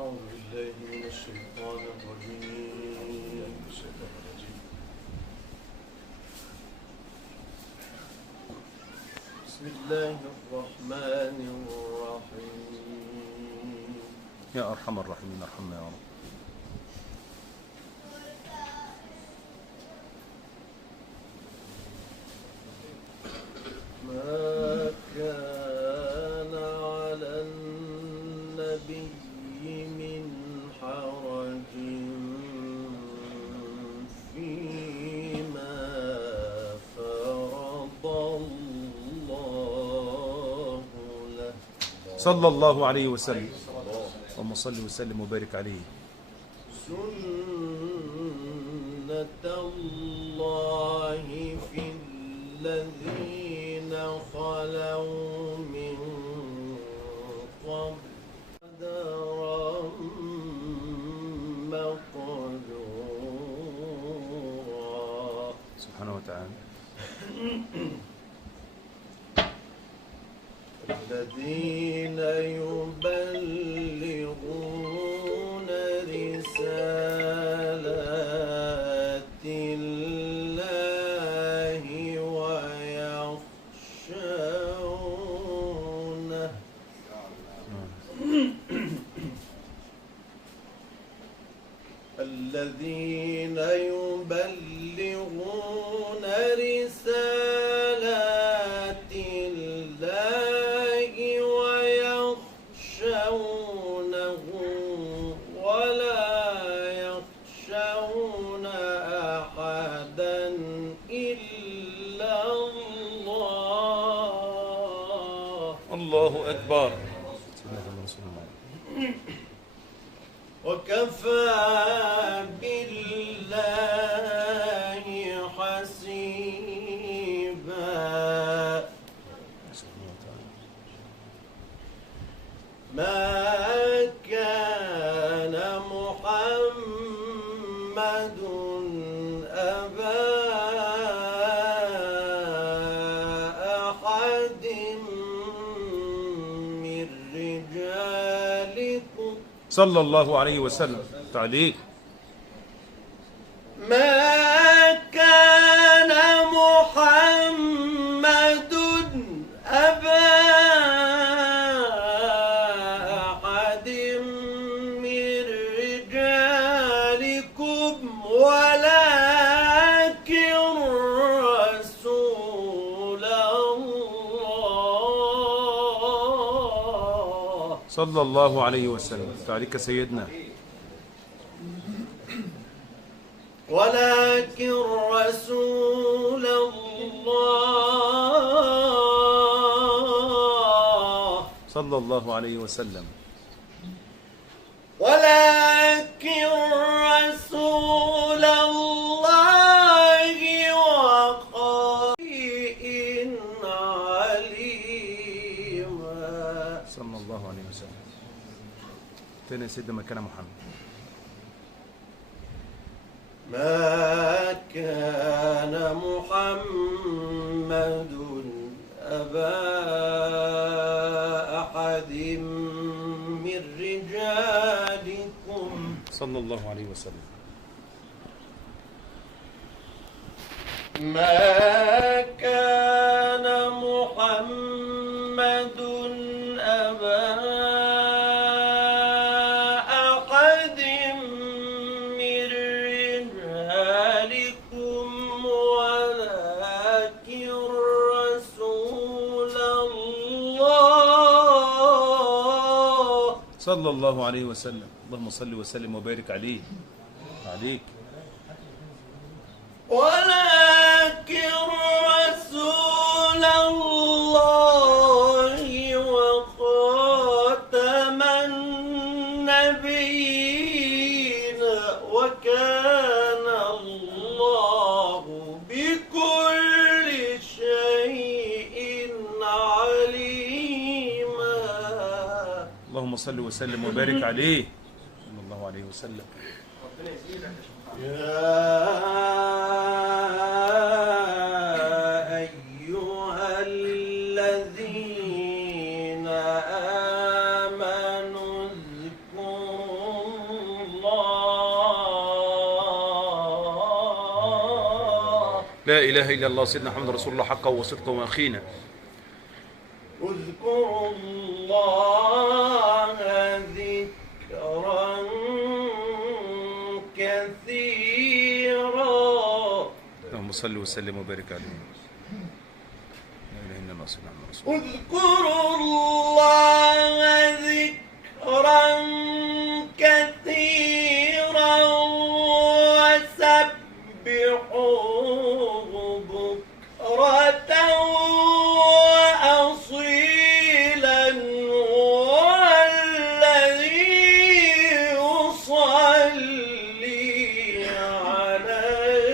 أعوذ بالله من الشيطان الرجيم. بسم الله الرحمن الرحيم. يا أرحم الراحمين ارحمنا يا رب. ما كان على النبي من حرج فيما فرض الله له. صلى الله عليه وسلم. اللهم صل وسلم وبارك عليه. سنة الله في الذين خلوا من قبل قدرا مقدورا. سبحانه وتعالى. الذين يبلغون رسالات الله ويخشونه. الذين يبلغون رسالات الله ويخشونه ولا يخشون أحدا إلا الله. الله أكبر. وكفى بالله حسيبا. ما كان محمد أبا أحد من رجالكم. صلى الله عليه وسلم. تعليق. ما كان محمد أبا أحد من رجالكم ولكن رسول الله. صلى الله عليه وسلم. تعليق سيدنا. ولكن رسول الله. صلى الله عليه وسلم. ولكن رسول الله وقائن عليما. صلى الله عليه وسلم. تاني يا سيدنا ما كان محمد. ما كان محمد أبا أحد من رجالكم. صلى الله عليه وسلم. ما كان محمد أبا أحد من رجالكم ولكن رسول الله. صلى الله عليه وسلم. اللهم صل وسلم وبارك عليه. عليك. ولكن رسول الله وخاتم النبيين وكان الله بكل شيء عليما. اللهم صل وسلم وبارك عليه. صلى الله عليه وسلم. يا أيها الذين آمنوا اذكروا لا إله إلا الله سيدنا محمد رسول الله حقا وصدقا وأخينا. اذكروا الله ذكرا كثيرا. اللهم صل وسلم وبارك عليه. لا إله إلا الله سيدنا محمد رسول الله. اذكروا الله ذكرا كثيرا وسبحوه بكرة وأصيلا هو الذي يصلي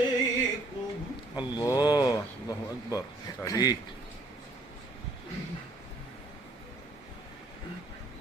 عليكم. الله أكبر عليك.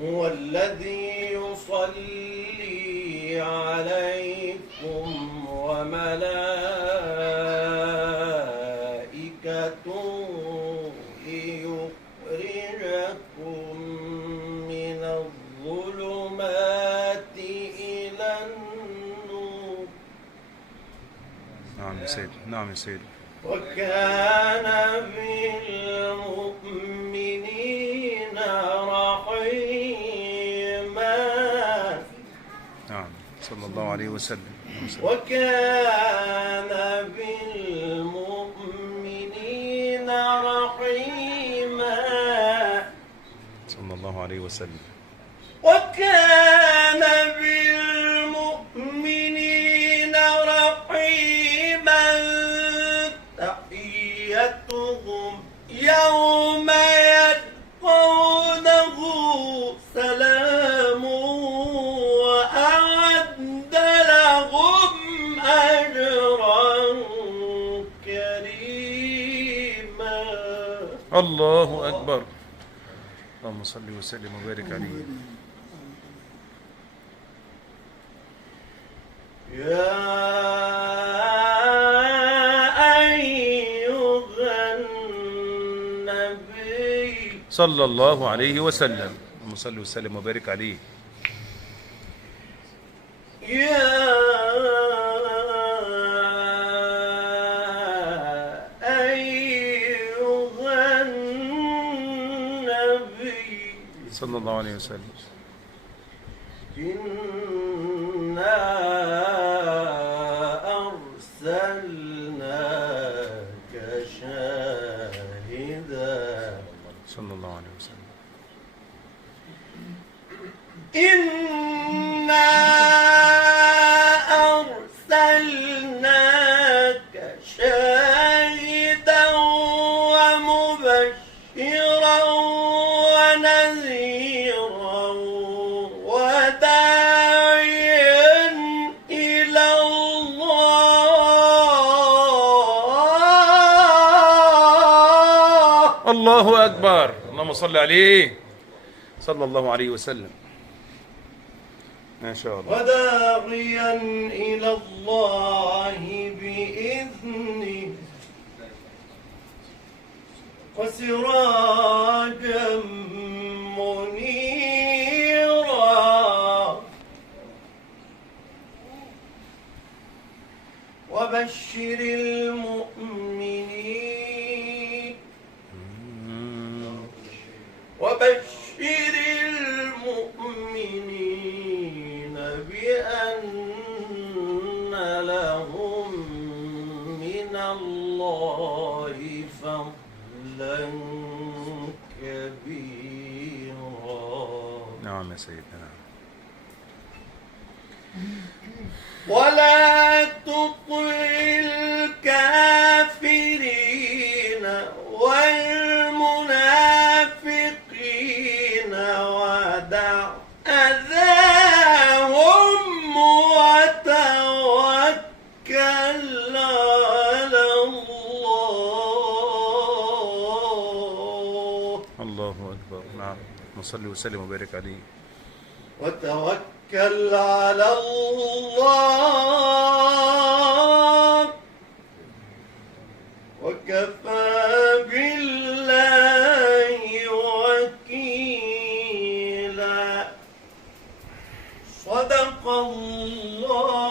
هو الذي يصلي عليكم وملائكته ليخرجكم من الظلمات إلى النور. نعم يا سيدي، نعم يا سيدي. وكان بالمؤمنين رحيما. نعم صلى الله عليه وسلم. وكان بالمؤمنين رحيما. صلى الله عليه وسلم. وكان بالمؤمنين رحيما. تحيتهم يوم يلقونه سلام وأعد لهم أجرا كريما. الله أكبر. اللهم صل وسلم وبارك عليه. يا أيها النبي صلى الله عليه وسلم. اللهم صل وسلم وبارك عليه. يا أيها النبي صلى الله عليه وسلم. إنا أرسلناك شاهدا. صلى الله عليه وسلم. إنا أرسلناك شاهدا ومبشرا ونذيرا وداعيا إلى الله. الله أكبر. اللهم صل عليه صلى الله عليه وسلم. ما شاء الله. وداعيا إلى الله بإذنه وسراجا منيرا. وبشر المؤمنين وبشر المؤمنين بأن لهم من الله فضلا كبيرا. نعم يا سيدنا. ولا تطع الكافرين والمنافقين ودع أذاهم وتوكل على الله. الله أكبر. نعم. صل وسلم وبارك عليه. وتوكل على الله وكفى بالله وكيلا. صدق الله